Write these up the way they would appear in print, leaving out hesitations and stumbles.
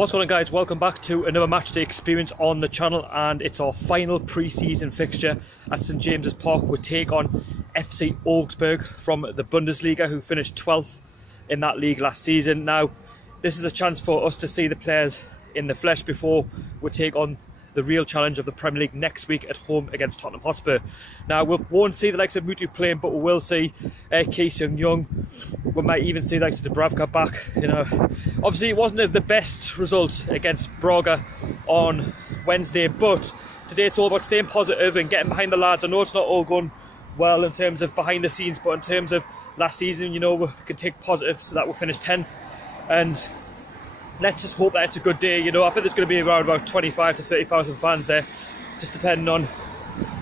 What's going on, guys? Welcome back to another matchday experience on the channel, and it's our final pre-season fixture at St James's Park. We take on FC Augsburg from the Bundesliga, who finished 12th in that league last season. Now, this is a chance for us to see the players in the flesh before we take on the real challenge of the Premier League next week at home against Tottenham Hotspur. Now, we won't see the likes of Mutu playing, but we will see Ki Seung-young. We might even see the likes of Dubravka back. You know, obviously it wasn't the best result against Braga on Wednesday, but today it's all about staying positive and getting behind the lads. I know it's not all going well in terms of behind the scenes, but in terms of last season, you know, we can take positive so that we'll finish 10th. And let's just hope that it's a good day. You know, I think there's going to be around about 25 to 30,000 fans there, just depending on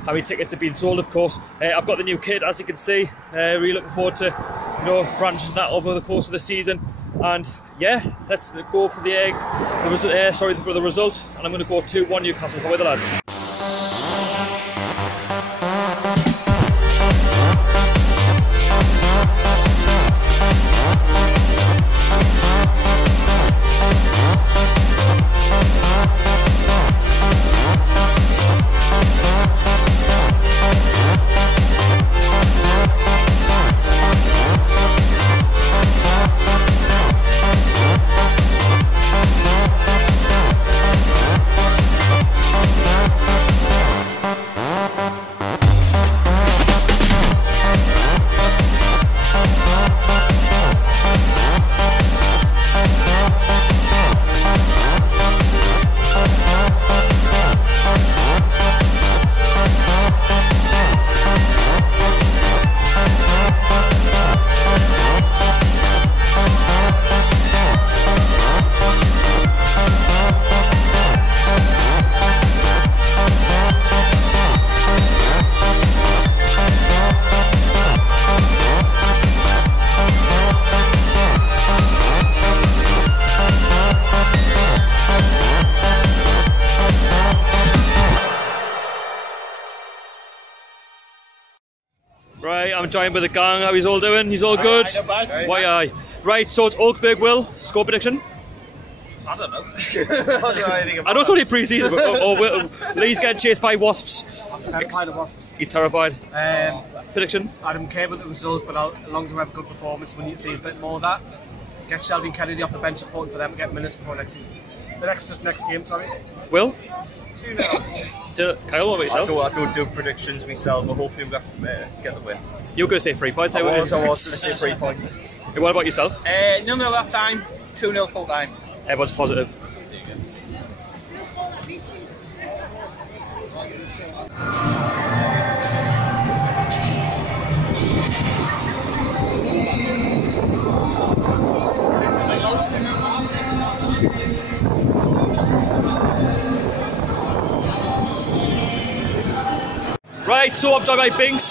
how many tickets are being sold, of course. I've got the new kit, as you can see. Really looking forward to, you know, branching that over the course of the season. And yeah, let's go for the for the result. And I'm going to go 2-1 Newcastle. How are the lads? Right, I'm joined by the gang. How he's all doing? He's all good? Aye. Right, so it's Augsburg, Will. Score prediction? I don't know. I don't know anything about I know it's only pre-season, but Lee's getting chased by wasps. I'm terrified of wasps. He's terrified. Prediction? I don't care about the result, but as long as we have a good performance, we need to see a bit more of that. Get Sheldon Kennedy off the bench, supporting for them, and get Millis before next season. The next game, sorry. Will? 2-0. Kyle, what about yourself? I don't do predictions myself, but hopefully we'll get the win. You were going to say 3 points. I was going to say 3 points. Hey, what about yourself? 0-0 half time, 2-0 full time. Everyone's positive. Right, so I'm joined by Binks.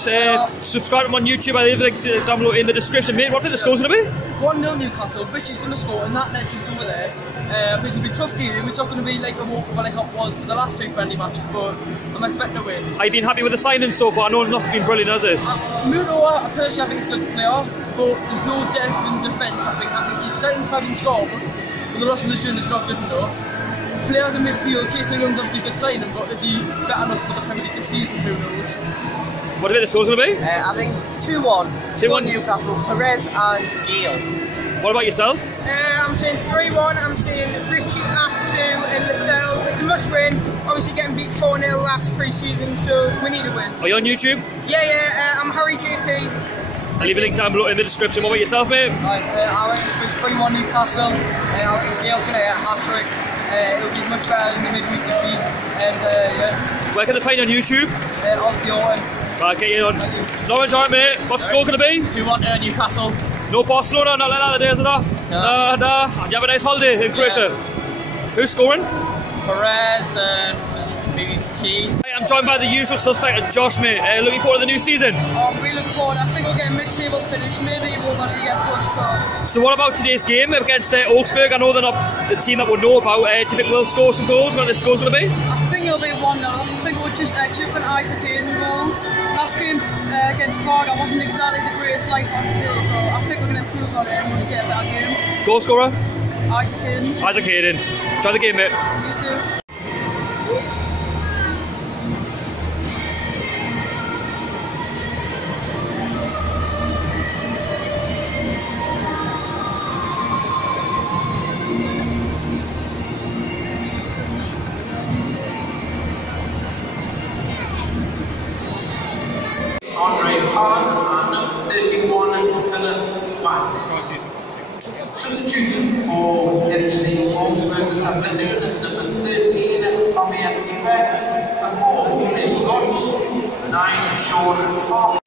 Subscribe to him on YouTube. I'll leave a link down below in the description. Mate, what do you think the score's going to be? 1-0 Newcastle. Rich is going to score, and that net just over there. I think it'll be a tough game. It's not going to be like a walkover like it was for the last 2 friendly matches, but I'm expecting a win. Have you been happy with the signings so far? I know it's not been brilliant, has it? Muto, personally, I think he's a good player, but there's no depth in defence. I think he's signed for having scored, but with the loss of the June, it's not good enough. Players in midfield, Ki Seung-young's obviously a good signing, but is he better enough for the Premier League this season? Who knows? What do you think the score's going to be? I think 2-1. 2-1 Newcastle. Perez and Gale. What about yourself? I'm saying 3-1. I'm saying Richie, Atsu and Lascelles. It's a must win. Obviously getting beat 4-0 last pre-season, so we need a win. Are you on YouTube? Yeah. I'm Harry JP. I'll leave a link down below in the description. What about yourself, mate? I reckon it's going to be 3-1 Newcastle. I reckon Gale's going to get a hat-trick. It'll be much better in the midweek defeat. And yeah. Where can they find you on YouTube? On the Owen. Right, get you on. Lawrence, alright, mate. What's the score going to be? 2-1 Newcastle. No Barcelona, not like that today, is it not? No. You have a nice holiday in Croatia. Who's scoring? Perez and maybe it's Ki. I'm joined by the usual suspect, Josh, mate. Looking forward to the new season. We look forward. I think we'll get a mid-table finish. Maybe we'll want to get pushed back. So what about today's game against Augsburg? I know they're not the team that we'll know about. Do you think we'll score some goals? What the score's going to be? I think it'll be 1-0. I think we'll just chip an Isaac in goal. Last game against Braga wasn't exactly the greatest life on today, but I think we're going to improve on it and we'll get a better game. Goal scorer? Isaac Hayden. Isaac Hayden. Enjoy the game, mate. You too. Andre Hahn and 31 Philip Wax. Substitute for FC Augsburg this afternoon is number 13 Tommy Beck, a 4 Unit Lodge, 9 Sean Park.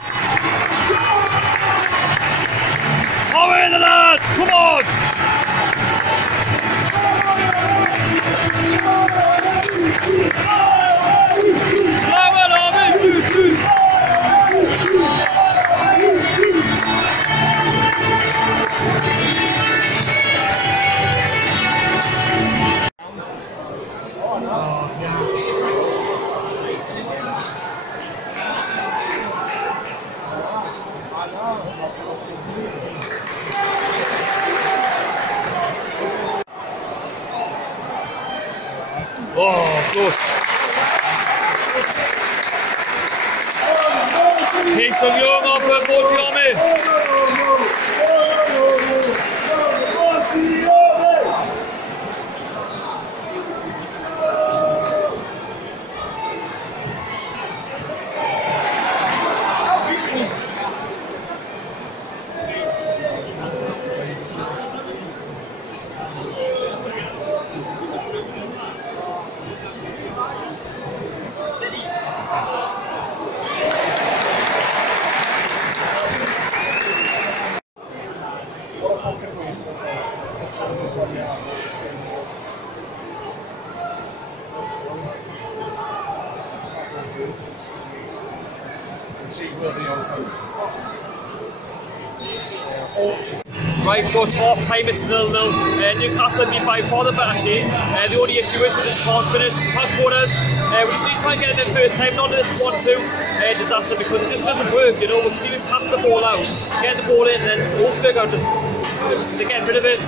Away the lads! Come on! Oh, close. Jason Young off at Botiame. Right, so it's half time, it's 0-0. Newcastle have been by far the better team. The only issue is we just can't finish front corners. We just need to try and get it in first time, not in this 1-2 disaster, because it just doesn't work, you know. We've seen him passing the ball out, getting the ball in, and then Augsburg are just, they're getting rid of it.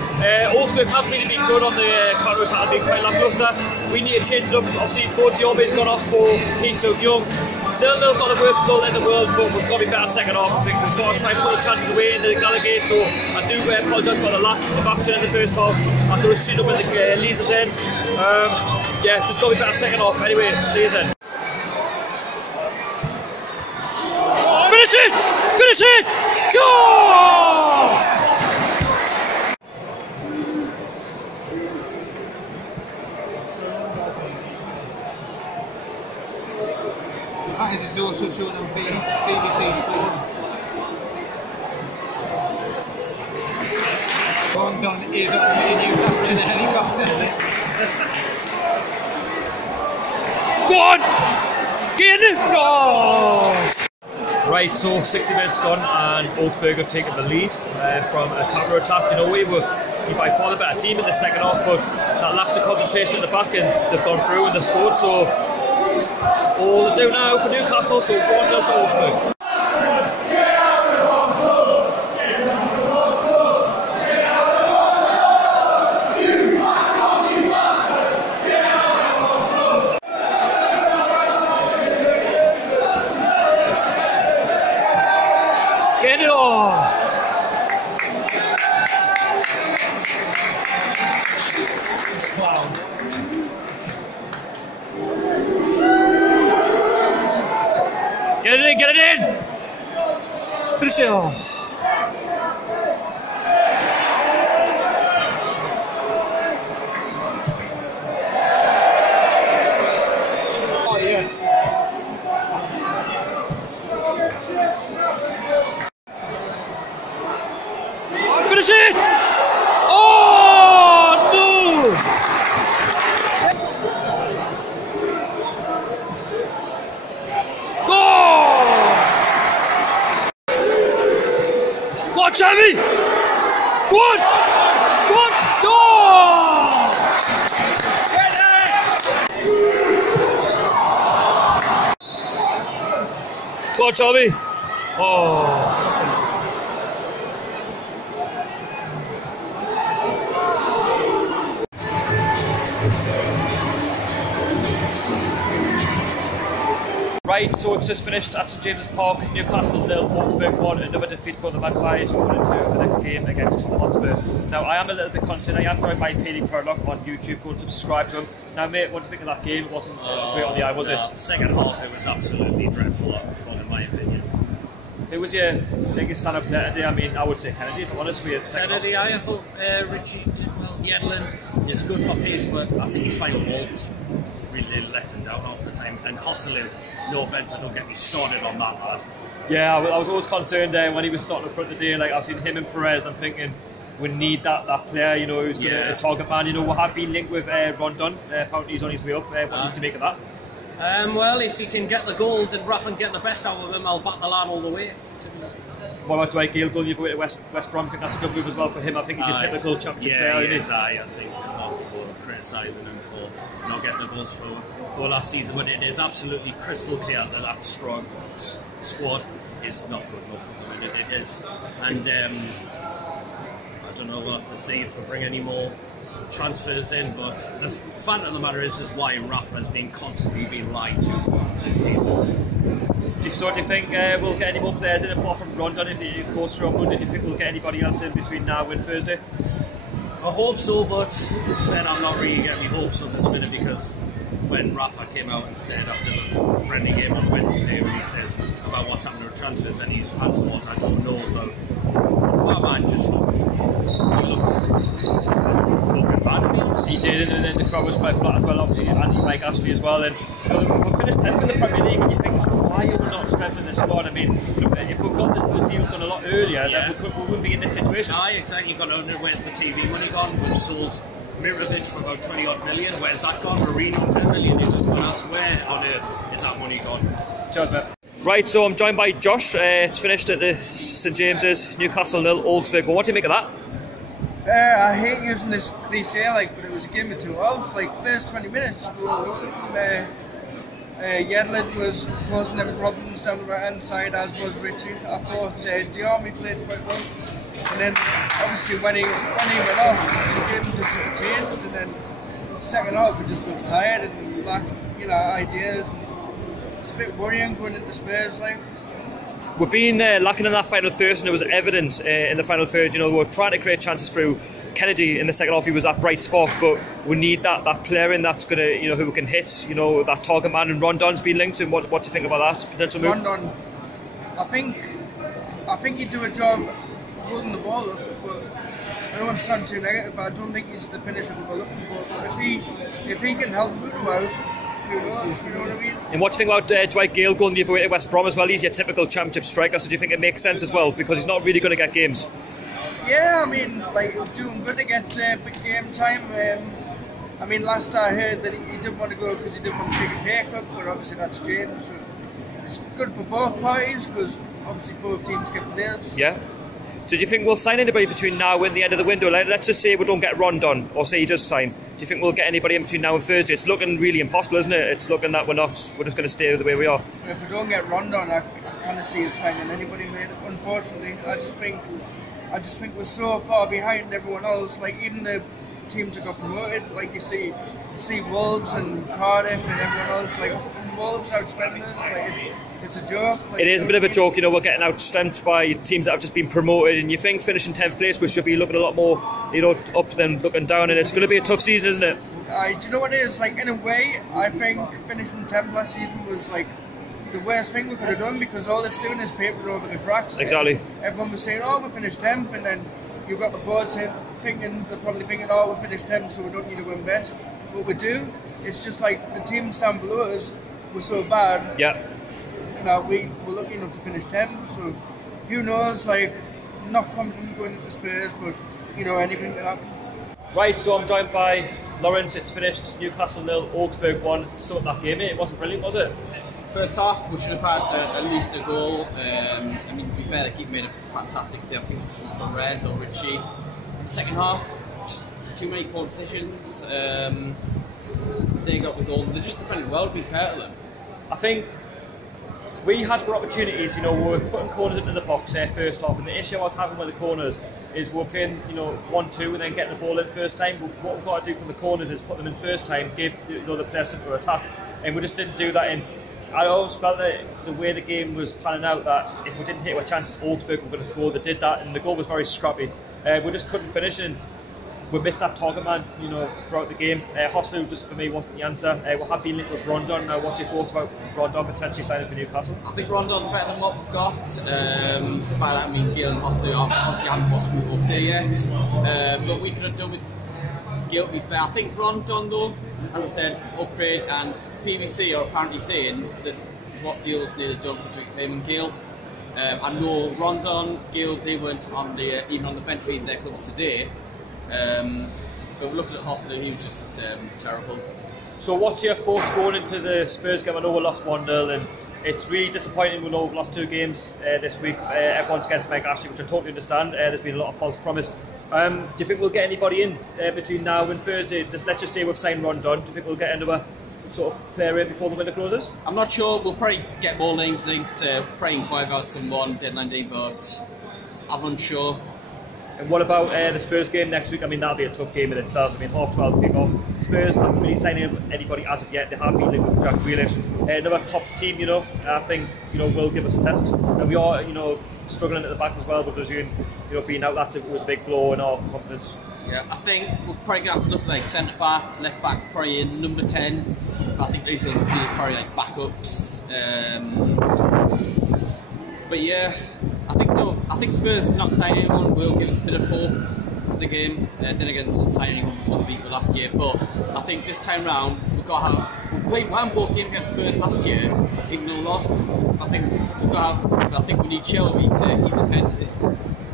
Augsburg haven't really been good on the counter attack, been quite lacklustre. We need to change it up. Obviously, Botiame's gone off for Jason Young. 0-0's not the worst result in the world, but we've got to be better second half. I think we've got to try and put the chances away in the Gallagher, so I do apologise for the lack of action in the first half after we shooting up in the Leazer's end. Yeah, just got to be better second half. Anyway, see you then. Finish it! Finish it! Go! As it's also shown on BBC Sport. Rondon is on the Newcastle in a helicopter, is it? Go on! Get in it! Oh! Right, so 60 minutes gone and Augsburg have taken the lead from a counter attack. You know, we were by far the better team in the second half, but that lapse of concentration at the back and they've gone through and they've scored. So all to do now for Newcastle, so 1-0 to Augsburg. Get it on! Wow. Get it in, get it in! Finish it off. Oh yeah. Finish it! Oh no! Go on, Jamie! Go on! Go on! Go! Get it! Go on, Jamie! Oh. Right, so it's just finished at St James's Park. Newcastle 0, Augsburg 1. Another defeat for the Magpies going into the next game against Toon. Now, I am a little bit concerned. I am joined by Paley Purlock on YouTube. Go and subscribe to him. Now, mate, what do you think of that game? It wasn't great on the eye, was it? Second half, it was absolutely dreadful, in my opinion. Who was your biggest stand-up player today? I mean, I would say Kennedy, if I'm honest with you. Kennedy, I thought Richie did well. Yedlin is good for pace, but I think his final ball was really let him down half the time. And Hostelin, no offence, but don't get me started on that lad. Yeah, I was always concerned when he was starting up front today. Like, I've seen him and Perez, I'm thinking we need that player, you know, who's going to target man. You know, we have been linked with Rondon. Apparently he's on his way up. What do you need to make of that? Well, if he can get the goals and Raff and get the best out of him, I'll back the lad all the way. What about Dwight Gale going the other way to West Brom? I think that's a good move as well for him. I think he's your typical championship player. He is. I think a lot of people are criticising him for not getting the goals for last season, but it is absolutely crystal clear that strong squad is not good enough at the minute. It is, and I don't know. We'll have to see if we bring any more transfers in, but the fact of the matter is why Rafa has been constantly being lied to this season. Do you think we'll get any more players in apart from Rondon if he goes through Monday? Do you think we'll get anybody else in between now and Thursday? I hope so, but as I said, I'm not really getting my hopes up at the minute, because when Rafa came out and said after the friendly game on Wednesday, when he says about what's happening with transfers, and his answer was, I don't know, though. That man just looked bad. He did, and then the crowd was quite flat as well, obviously, and Mike Ashley as well. And we finished 10th in the Premier League, and you think, why are we not strengthening the squad? I mean, if we've got the deals done a lot earlier, then we wouldn't be in this situation. Exactly. You've got to wonder, where's the TV money gone? We've sold Mirovic for about 20 odd million. Where's that gone? Marino 10 million. You just got to ask, where on earth is that money gone? Cheers, mate. Right, so I'm joined by Josh. It's finished at the St James's, Newcastle 0, Augsburg 1. What do you make of that? I hate using this cliche, but it was a game of 2 halves. First 20 minutes, Yedlin was causing them problems down the right hand side, as was Richie. I thought Diarmi played quite well, and then obviously when he went off, the game just changed, and then second half we just looked tired and lacked ideas. It's a bit worrying going into Spurs. We've been lacking in that final third, and it was evident in the final third. You know, we were trying to create chances through Kennedy in the second half. He was that bright spot, but we need that player in that's going to, who we can hit. That target man, and Rondon's been linked. And what do you think about that potential move? Rondon, I think he'd do a job holding the ball up, but I don't want to sound too negative, but I don't think he's the finisher that we're looking for. But if he can help Muto out, who knows? You know what I mean? And what do you think about Dwight Gale going the other way to West Brom as well? He's your typical championship striker, so do you think it makes sense as well, because he's not really going to get games? Yeah, I mean, doing good to get big game time. I mean, last I heard that he didn't want to go because he didn't want to take a pay cut, but obviously that's changed. So it's good for both parties, because obviously both teams get players. Yeah. So do you think we'll sign anybody between now and the end of the window? Let's just say we don't get Rondon, or say he does sign. Do you think we'll get anybody in between now and Thursday? It's looking really impossible, isn't it? It's looking that we're just going to stay the way we are. If we don't get Rondon, I kind of see us signing anybody, mate. Unfortunately, I just think we're so far behind everyone else. Even the teams that got promoted, you see Wolves and Cardiff and everyone else. Wolves outspending us. It's a joke. It is a bit of a joke, we're getting outstrengthed by teams that have just been promoted, and you think finishing 10th place we should be looking a lot more, up than looking down, and it's going to be a tough season, isn't it? Do you know what it is? In a way, I think finishing 10th last season was the worst thing we could have done, because all it's doing is paper over the cracks. Exactly. Everyone was saying, oh, we finished 10th, and then you've got the board saying, they're probably thinking, oh, we finished 10th, so we don't need to win best. What we do, it's just the teams down below us were so bad. Yeah. We were lucky enough to finish 10th, so who knows, not confident going into Spurs, but, anything can happen. Right, so I'm joined by Lawrence. It's finished Newcastle 0, Augsburg 1. So that game, it wasn't brilliant, was it? First half, we should have had at least a goal. To be fair, they keep made a fantastic save. I think it was from Perez or Richie. In the second half, just too many poor decisions. They got the goal. They just defended well, to be fair to them. I think we had more opportunities, we were putting corners into the box first half, and the issue I was having with the corners is we're playing, 1-2 and then getting the ball in first time. But what we've got to do from the corners is put them in first time, give the player something to attack, and we just didn't do that. And I always felt that the way the game was panning out, that if we didn't take our chances, Augsburg were going to score. They did that, and the goal was very scrappy. We just couldn't finish, and we missed that target man, you know, throughout the game. Hoslu, just for me, wasn't the answer. We have been linked with Rondon. Now, what's your thoughts about Rondon potentially signing for Newcastle? I think Rondon's better than what we've got. By that I mean Gale and Hoslu obviously haven't watched me up there yet. But we could have done with Gale, to be fair. I think Rondon, though, as I said, upgrade, and PVC are apparently saying this swap deal's nearly done for him and Gale. I know Rondon, Gale, they weren't on the even on the bench feeding their clubs today. But looking at Hoslu, he was just terrible. So what's your thoughts going into the Spurs game? I know we lost 1-0, and it's really disappointing. We know we've lost 2 games this week. Everyone's against Mike Ashley, which I totally understand. There's been a lot of false promise. Do you think we'll get anybody in between now and Thursday? Let's just say we've signed Rondon. Do you think we'll get another sort of player in before the window closes? I'm not sure. We'll probably get more names linked. Probably inquire about someone deadline day, but I'm unsure. And what about the Spurs game next week? I mean, that'll be a tough game in itself. I mean, 12:30 kick-off. Spurs haven't really signed anybody as of yet. They have been linked with Jack Grealish. Another top team, you know, I think, you know, will give us a test. And we are, you know, struggling at the back as well, but you know, being out, that was a big blow in our confidence. Yeah, I think we're probably going to have to look like centre back, left back, probably in number 10. I think these will be probably like backups. But yeah, I think Spurs not signing anyone will give us a bit of hope for the game. Then again, they didn't sign anyone before the beat last year. But I think this time round we won both games against Spurs last year, even though we lost. I think we need Shelby to keep his head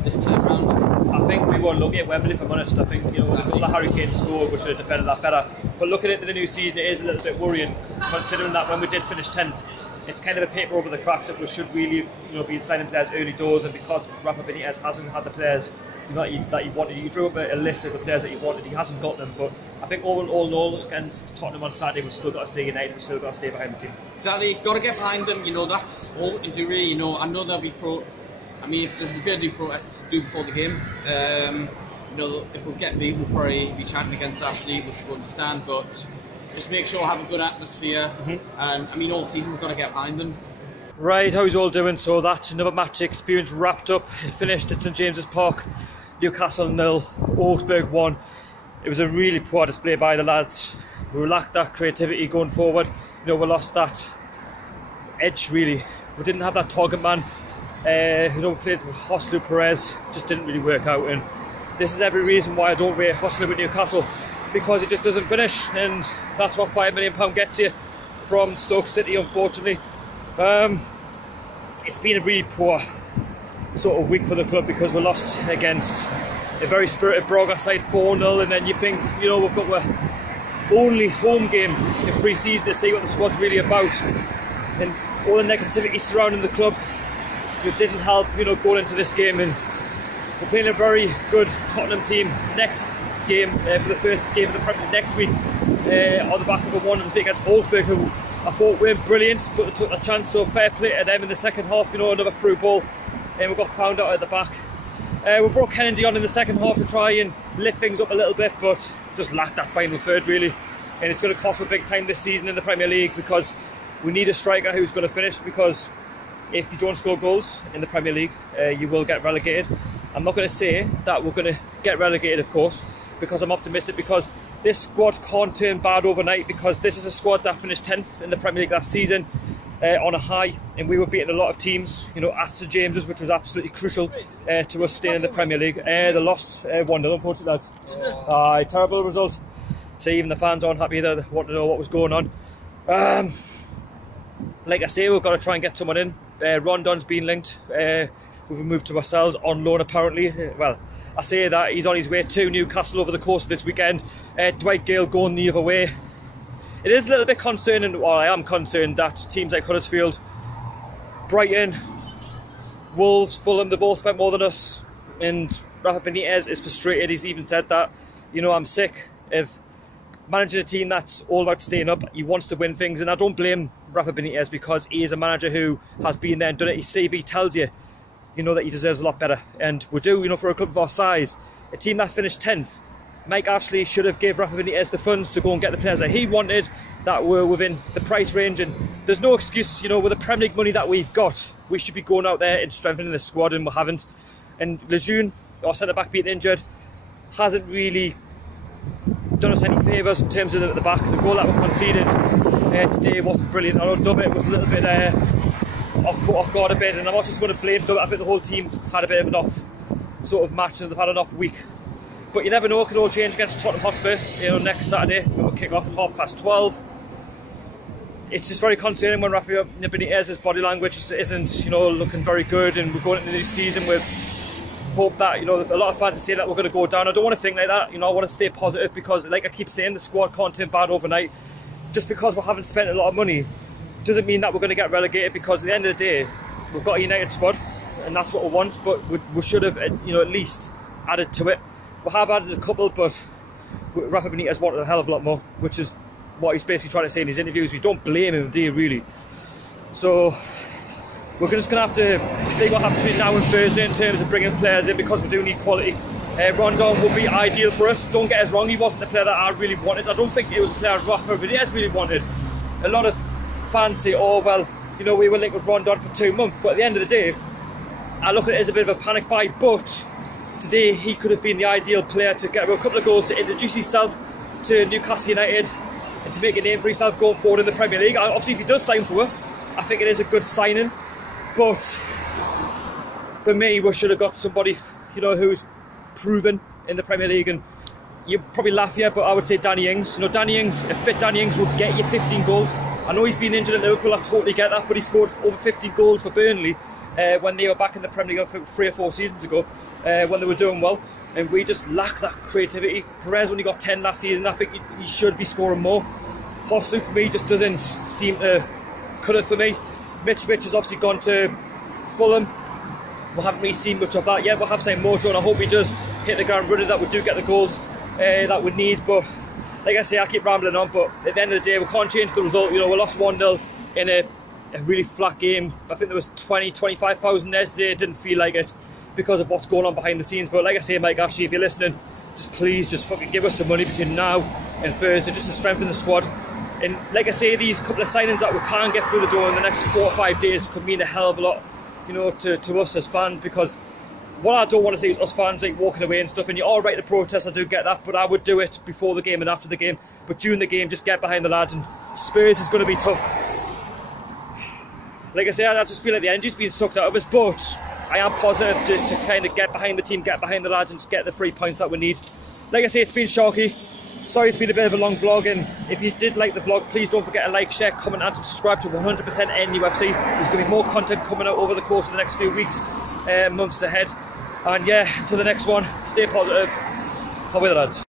this time round. I think we were lucky at Wembley, if I'm honest. I think, you know, the goal that Harry Kane scored, we should have defended that better. But looking into the new season, it is a little bit worrying, considering that when we did finish 10th, it's kind of a paper over the cracks that we should really, you know, be signing players early doors, and because Rafa Benitez hasn't had the players that he wanted, you drew up a list of the players that he wanted, he hasn't got them. But I think all in all, against Tottenham on Saturday, we've still got to stay united, we've still got to stay behind the team. Exactly, got to get behind them, you know, that's all we can do really. You know, I know there'll be if we're going to do protests, do before the game. You know, if we get beat, we'll probably be chanting against Ashley, which we understand, but just make sure we have a good atmosphere. And I mean, all season we've got to get behind them. Right, how's all doing? So that's another match experience wrapped up. It finished at St James's Park. Newcastle 0, Augsburg 1. It was a really poor display by the lads. We lacked that creativity going forward. You know, we lost that edge really. We didn't have that target man. You know, we played with Hoslu Perez, just didn't really work out, and this is every reason why I don't rate Hoslu with Newcastle, because it just doesn't finish, and that's what £5 million gets you from Stoke City, unfortunately. It's been a really poor sort of week for the club, because we lost against a very spirited Braga side 4-0, and then you think, you know, we've got our only home game in pre-season to see what the squad's really about, and all the negativity surrounding the club, it didn't help, you know, going into this game. And we're playing a very good Tottenham team next game, for the first game of the Premier League next week, on the back of a 1-0 defeat against Augsburg, who I thought weren't brilliant, but they took a chance, so fair play to them in the second half. You know, another through ball, and we got found out at the back. We brought Kennedy on in the second half to try and lift things up a little bit, but just lacked that final third really, and it's going to cost us big time this season in the Premier League, because we need a striker who's going to finish, because if you don't score goals in the Premier League, you will get relegated. I'm not going to say that we're going to get relegated, of course, because I'm optimistic, because this squad can't turn bad overnight, because this is a squad that finished 10th in the Premier League last season on a high, and we were beating a lot of teams, you know, at St James's, which was absolutely crucial to us staying in the Premier League. They lost 1-0, unfortunately, lads. Terrible result. So even the fans aren't happy either. They want to know what was going on. Like I say, we've got to try and get someone in. Rondon's been linked. We've moved to ourselves on loan apparently. Well, I say that he's on his way to Newcastle over the course of this weekend. Dwight Gale going the other way. It is a little bit concerning, or I am concerned, that teams like Huddersfield, Brighton, Wolves, Fulham, they've all spent more than us. And Rafa Benitez is frustrated. He's even said that, you know, I'm sick of managing a team that's all about staying up. He wants to win things, and I don't blame Rafa Benitez, because he is a manager who has been there and done it. His CV tells you, you know, that he deserves a lot better, and we do, you know, for a club of our size, a team that finished 10th, Mike Ashley should have gave Rafa Benitez the funds to go and get the players that he wanted, that were within the price range, and there's no excuse, you know, with the Premier League money that we've got, we should be going out there and strengthening the squad, and we haven't. And Lejeune, our centre-back, being injured, hasn't really done us any favours in terms of at the back. The goal that we conceded today wasn't brilliant. I know Dummett was a little bit off guard a bit, and I'm not just going to blame Dummett. I think the whole team had a bit of an off sort of match, and they've had an off week. But you never know, it could all change against Tottenham Hotspur, you know, next Saturday when we kick off at 12:30. It's just very concerning when Rafa Benitez's body language isn't, you know, looking very good, and we're going into this season with hope that, you know, a lot of fans are saying that we're going to go down. I don't want to think like that, you know. I want to stay positive, because like I keep saying, the squad can't turn bad overnight. Just because we haven't spent a lot of money doesn't mean that we're going to get relegated, because at the end of the day, we've got a United squad, and that's what we want. But we should have, you know, at least added to it. We have added a couple, but Rafa Benitez wanted a hell of a lot more, which is what he's basically trying to say in his interviews. We don't blame him, do you, really? So we're just going to have to see what happens between now and Thursday in terms of bringing players in, because we do need quality. Rondon would be ideal for us. Don't get us wrong, he wasn't the player that I really wanted. I don't think it was the player Rafa Benitez really wanted. A lot of fans say, oh, well, you know, we were linked with Rondon for 2 months. But at the end of the day, I look at it as a bit of a panic buy. But today, he could have been the ideal player to get a couple of goals, to introduce himself to Newcastle United, and to make a name for himself going forward in the Premier League. Obviously, if he does sign for it, I think it is a good signing. But for me, we should have got somebody, you know, who's proven in the Premier League. And you probably laugh here, but I would say Danny Ings. You know, Danny Ings, a fit Danny Ings will get you 15 goals. I know he's been injured at Liverpool, I totally get that, but he scored over 15 goals for Burnley when they were back in the Premier League, I think 3 or 4 seasons ago, when they were doing well. And we just lack that creativity. Perez only got 10 last season. I think he should be scoring more. Hoslu, for me, just doesn't seem to cut it for me. Mitrovic has obviously gone to Fulham. We haven't really seen much of that yet. We'll have signed Moto, and I hope he does hit the ground running, that we do get the goals that we need. But like I say, I keep rambling on, but at the end of the day, we can't change the result. You know, we lost 1-0 in a really flat game. I think there was 25,000 there today. It didn't feel like it because of what's going on behind the scenes. But like I say, Mike Ashley, if you're listening, just please just fucking give us some money between now and Thursday, just to strengthen the squad. And like I say, these couple of signings that we can get through the door in the next 4 or 5 days could mean a hell of a lot, you know, to us as fans. Because what I don't want to see is us fans like walking away and stuff. And you're all right to protest, I do get that, but I would do it before the game and after the game. But during the game, just get behind the lads. And Spurs is going to be tough. Like I say, I just feel like the energy's being sucked out of us, but I am positive to kind of get behind the team, get behind the lads, and just get the 3 points that we need. Like I say, it's been shocky. Sorry, it's been a bit of a long vlog, and if you did like the vlog, please don't forget to like, share, comment and subscribe to 100% NUFC. There's going to be more content coming out over the course of the next few weeks, months ahead. And yeah, until the next one, stay positive. How are the lads?